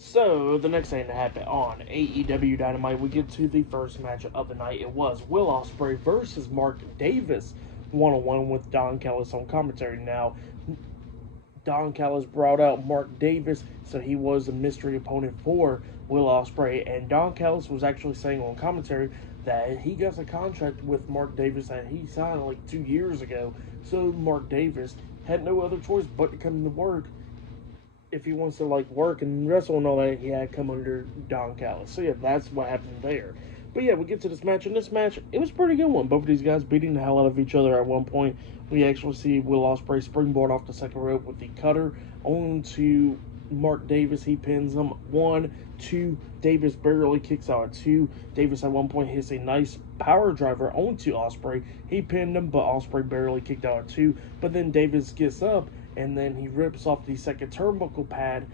So, the next thing that happened on AEW Dynamite, we get to the first match of the night. It was Will Ospreay versus Mark Davis, one-on-one with Don Callis on commentary. Now, Don Callis brought out Mark Davis, so he was a mystery opponent for Will Ospreay. And Don Callis was actually saying on commentary that he got a contract with Mark Davis that he signed like 2 years ago. So Mark Davis had no other choice but to come to work. If he wants to like work and wrestle and all that, he had to come under Don Callis. So yeah, that's what happened there. But yeah, we get to this match, and this match, it was a pretty good one. Both of these guys beating the hell out of each other at one point. We actually see Will Ospreay springboard off the second rope with the cutter onto Mark Davis. He pins him. 1, 2. Davis barely kicks out at 2. Davis at one point hits a nice power driver onto Ospreay. He pinned him, but Ospreay barely kicked out at 2. But then Davis gets up, and then he rips off the second turnbuckle pad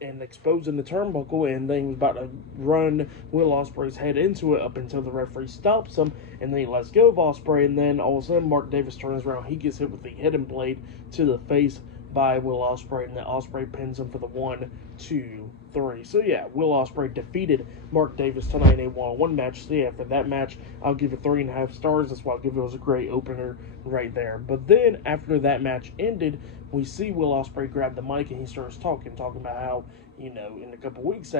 and exposing the turnbuckle, and then he was about to run Will Ospreay's head into it up until the referee stops him, and then he lets go of Ospreay, and then all of a sudden Mark Davis turns around. He gets hit with the hidden blade to the face by Will Ospreay, and then Ospreay pins him for the 1, 2, 3. So yeah, Will Ospreay defeated Mark Davis tonight in a one-on-one match. So yeah, for that match, I'll give it 3.5 stars. That's why I'll give it was a great opener right there. But then after that match ended, we see Will Ospreay grab the mic and he starts talking about how, you know, in a couple weeks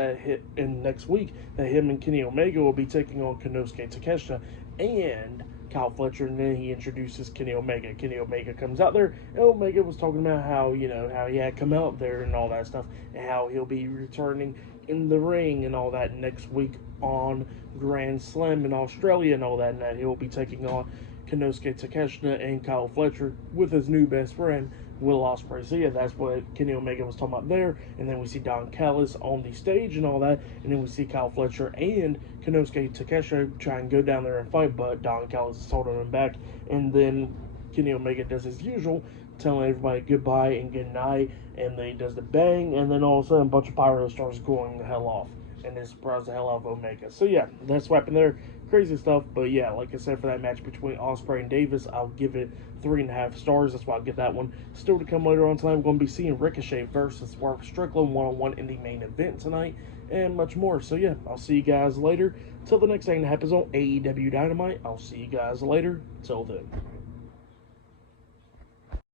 next week that him and Kenny Omega will be taking on Konosuke Takeshita and Kyle Fletcher, and then he introduces Kenny Omega. Kenny Omega comes out there, and Omega was talking about how, you know, how he had come out there and all that stuff, and how he'll be returning in the ring and all that next week on Grand Slam in Australia and all that, and that he'll be taking on Konosuke Takeshita and Kyle Fletcher with his new best friend, Will Ospreay. So yeah, that's what Kenny Omega was talking about there. And then we see Don Callis on the stage and all that. And then we see Kyle Fletcher and Konosuke Takeshita try and go down there and fight, but Don Callis is holding him back. And then Kenny Omega does his usual, telling everybody goodbye and good night. And then he does the bang, and then all of a sudden a bunch of pyro starts going the hell off. And it surprised the hell out of Omega. So yeah, that's what happened there. Crazy stuff. But yeah, like I said, for that match between Ospreay and Davis, I'll give it 3.5 stars. That's why I'll get that one. Still to come later on tonight, we're going to be seeing Ricochet versus Swerve Strickland one-on-one in the main event tonight, and much more. So yeah, I'll see you guys later. Till the next thing that happens on AEW Dynamite, I'll see you guys later. Till then.